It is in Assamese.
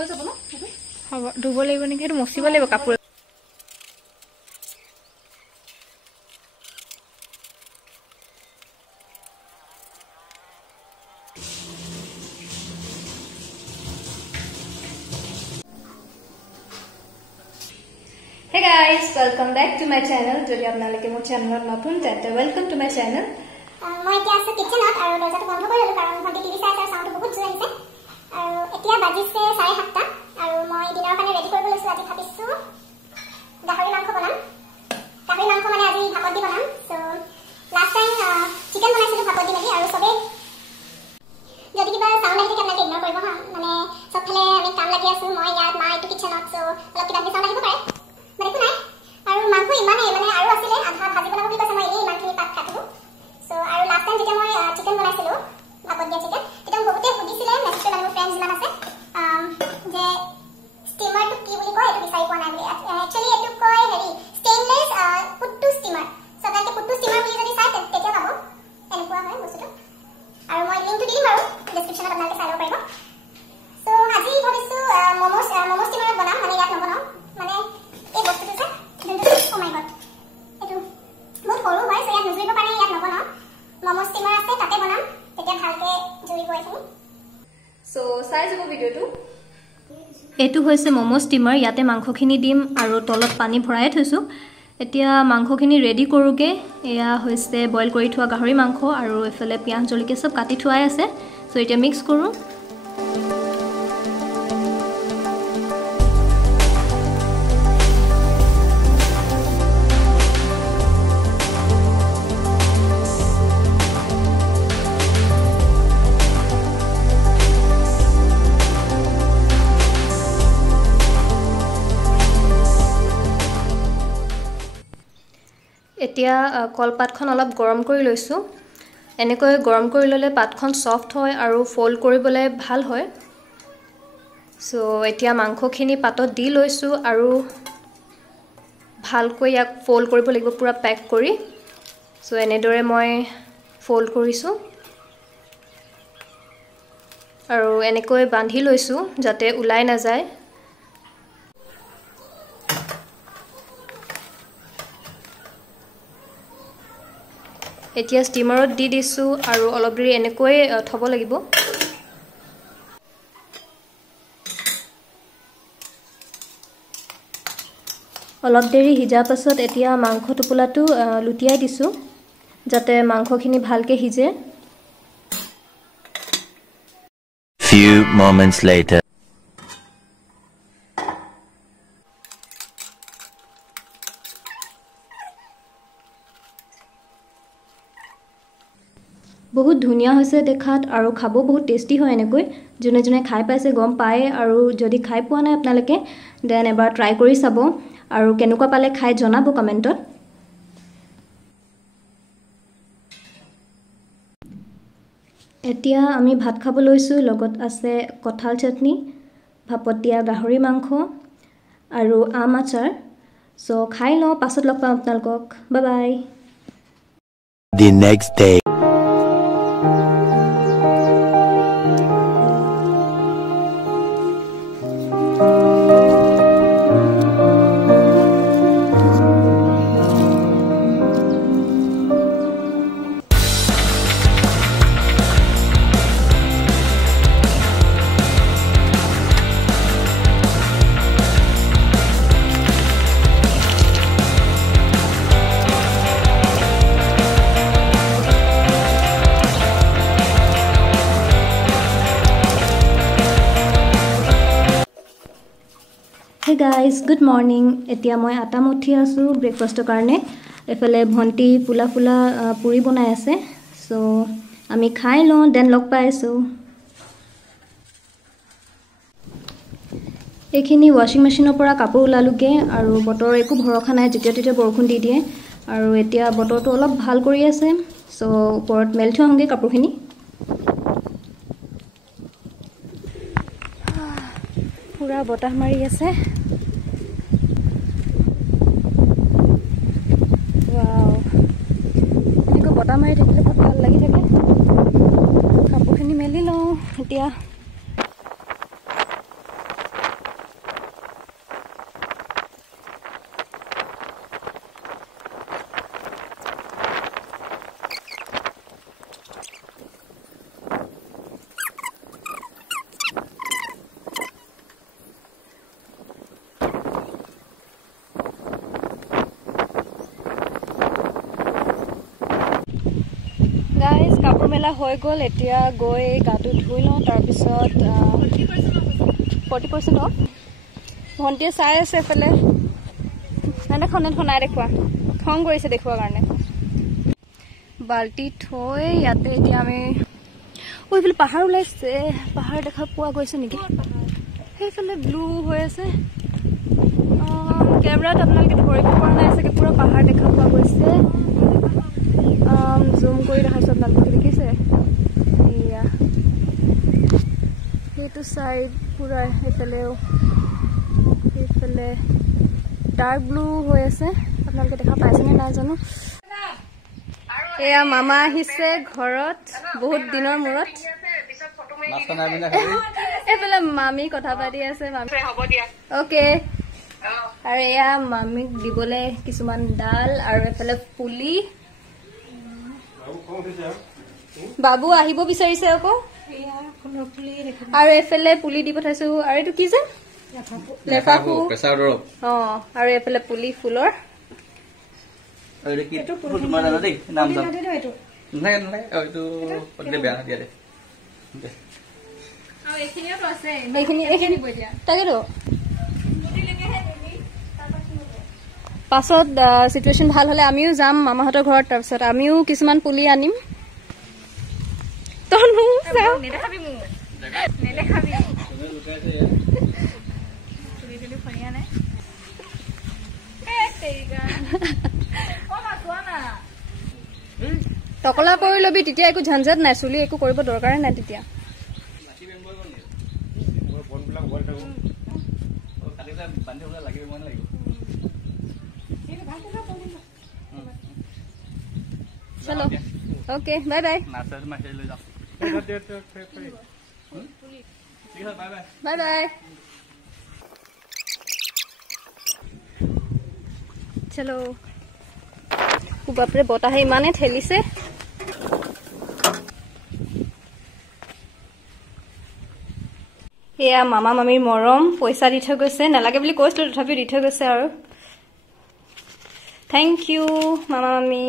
হ'ব ধুব লাগিব নেকি সেইটো মচিব লাগিব কাপোৰ Hey guys, welcome back to my channel. Today আপোনালোকে মোৰ চেনেলত নতুন তেন্তে welcome to my channel. মই এতিয়া আছো কিচেনত আৰু দৰ্জাটো বন্ধ কৰি ললো কাৰণ ভণ্টি টিভি চাই চাউণ্ডটো বহুত জোৰ আহিছে আৰু এতিয়া বাজিছে 7:30 আৰু মই দিনৰ কাৰণে ৰেডি কৰিব লৈছো আজি ভাবিছো গাহৰি মাংস বনাম মানে আজি ভাপত দি বনাম সো লাষ্ট টাইম চিকেন বনাইছিলো ভাপত দি মেলি আৰু সবে যদি কিবা সাউন্ড আহি থাকে আপোনালোকে ইগনোৰ কৰিব হা মানে সবফালে আমি কাম লাগি আছো মই ইয়াত মা এইটো কিচেনত সো অলপ কিবা সাউন্ড আহিব পাৰে মানে একো নাই আৰু মাংস ইমানে মানে আৰু আছিলে আধা ভাজি বনাব বুলি কৈছে মই এই ইমানখিনি পাত কাটিলো সো আৰু লাষ্ট টাইম যেতিয়া মই চিকেন বনাইছিলো ভাপত দিয়া চিকেন তেতিয়া বহুতে সুধিছিলে মেছেজ মানে মোৰ ফ্ৰেণ্ডছ যিমান আছে যে ষ্টিমাৰটো কি বুলি কয় এইটো বিচাৰি পোৱা নাই বুলি একচুৱেলি এইটো কয় হেৰি ষ্টেইনলেছ পুট্টু ষ্টিমাৰ সো আপোনালোকে পুট্টু ষ্টিমাৰ বুলি যদি চাই তেতিয়া পাব এনেকুৱা হয় বস্তুটো আৰু মই লিংকটো দি দিম বাৰু ডেছক্ৰিপশ্যনত আপোনালোকে চাই ল'ব পাৰিব সো আজি ভাবিছো মমো ষ্টিমাৰত বনাম মানে ইয়াত নবনাওঁ মানে এই বস্তুটো যে ও মাই গড এইটো বহুত সৰু হয় সো ইয়াত নুজুৰিব পাৰে ইয়াত নবনাওঁ মমো ষ্টিমাৰ আছে তাতে বনাম তেতিয়া ভালকে জুৰিব এইখিনি সো চাই যাব ভিডিওটো এটো হৈছে মমো ষ্টিমাৰ ইয়াতে মাংসখিনি দিম আৰু তলত পানী ভৰাই থৈছো এতিয়া মাংসখিনি ৰেডি কৰোগে এয়া হৈছে বইল কৰি থোৱা গাহৰি মাংস আৰু এফালে পিয়াজ জলকীয়া সব কাটি থোৱাই আছে সো এতিয়া মিক্স কৰো এতিয়া কলপাতখন অলপ গৰম কৰি লৈছো এনেকৈ গৰম কৰি ললে পাতখন সফট হয় আৰু ফোল্ড কৰিবলৈ ভাল হয় সো এতিয়া মাংসখিনি পাতত দি লৈছো আৰু ভালকৈ ইয়াক ফোল্ড কৰিব লাগিব পুৰা পেক কৰি সো এনেদৰে মই ফোল্ড কৰিছো আৰু এনেকৈ বান্ধি লৈছো যাতে উলাই না যায় এতিয়া ষ্টিমাৰত দি দিছো আৰু অলপ দেৰি এনেকৈ থব লাগিব অলপ দেৰি হিজা পাছত এতিয়া মাংস টুকুলাটো লুটিয়াই দিছো যাতে মাংসখিনি ভালকে হিজে Few moments later বহুত ধুনিয়া হৈছে দেখাত আৰু খাব বহুত টেস্টি হয় এনেকৈ জনে জনে খাই পাইছে গম পায় আৰু যদি খাই পোৱা নাই আপোনালোকে দেন এবাৰ ট্ৰাই কৰি চাব আৰু কেনেকুৱা পালে খাই জনাব কমেন্টত এতিয়া আমি ভাত খাব লৈছো লগত আছে কঁঠাল চাটনি ভাপত দিয়া গাহৰি মাংস আৰু আম আচাৰ সো খাই লও পাছত লগ পাম আপোনালোকক bye bye the next day Hey guys, good morning. এতিয়া মই আটা মুঠি আছো ব্ৰেকফাষ্টৰ কাৰণে এফালে ভন্টি পুলা পুৰি বনাই আছে সো আমি খাই লওঁ দেন লগ পাইছো এইখিনি ওয়াশিং মেচিনৰ পৰা কাপোৰ উলালুগে আৰু বতৰ একো ভৰখা নাই যেতিয়া তেতিয়া বৰষুণ দি দিয়ে আৰু এতিয়া বতৰটো অলপ ভাল কৰি আছে সো ওপৰত মেল থোৱা হংগে কাপোৰখিনি পুৰা বতাহ মাৰি আছে ওয়াও এনেকৈ বতাহ মাৰি থাকিলে বহুত ভাল লাগি থাকে কাপোৰখিনি মেলি লওঁ এতিয়া গাইজ কাপোৰ মেলা হৈ গ'ল এতিয়া গৈ গাটো ধুই লওঁ তাৰপিছত 40% অফ ভণ্টিয়ে চাই আছে এফালে নাই দেখুৱা খং কৰিছে দেখুৱাৰ কাৰণে বাল্টি থৈ ইয়াতে এতিয়া আমি এইফালে পাহাৰ ওলাইছে পাহাৰ দেখা পোৱা গৈছে নেকি সেইফালে ব্লু হৈ আছে কেমেৰাত আপোনালোকে ধৰিব পৰা নাই চাগে পুৰা পাহাৰ দেখা পোৱা গৈছে জুম কৰি দেখাইছো আপোনালোকে দেখিছে এয়া সেইটো চাইড পুৰা সেইফালেও সেইফালে ডাৰ্ক ব্লু হৈ আছে আপোনালোকে দেখা পাইছেনে নাই জানো এয়া মামা আহিছে ঘৰত বহুত দিনৰ মূৰত এইফালে মামী কথা পাতি আছে অকে আৰু এয়া মামীক দিবলৈ কিছুমান ডাল আৰু এফালে পুলি বাবু আহিব বিচাৰিছে আকৌ আৰু এফালে পুলি দি পঠাইছো আৰু এইটো কি যে লেফাফু আৰু এফালে পুলি ফুলৰ তাকেতো পাছত সিচুৱেশ্যন ভাল হলে আমিও যাম মামাহঁতৰ ঘৰত তাৰপিছত আমিও কিছুমান পুলি আনিম টকলা কৰি লবি তেতিয়া একো ঝঞ্ঝট নাই চুলি একো কৰিব দৰকাৰ নাই তেতিয়া চলো okay bye bye bye bye চলো বাপৰে বতাহে ইমানে ঠেলিছে এয়া মামা মামীৰ মৰম পইচা দি থৈ গৈছে নালাগে বুলি কৈছিলো তথাপিও দি থৈ গৈছে আৰু থেংক ইউ মামা মামী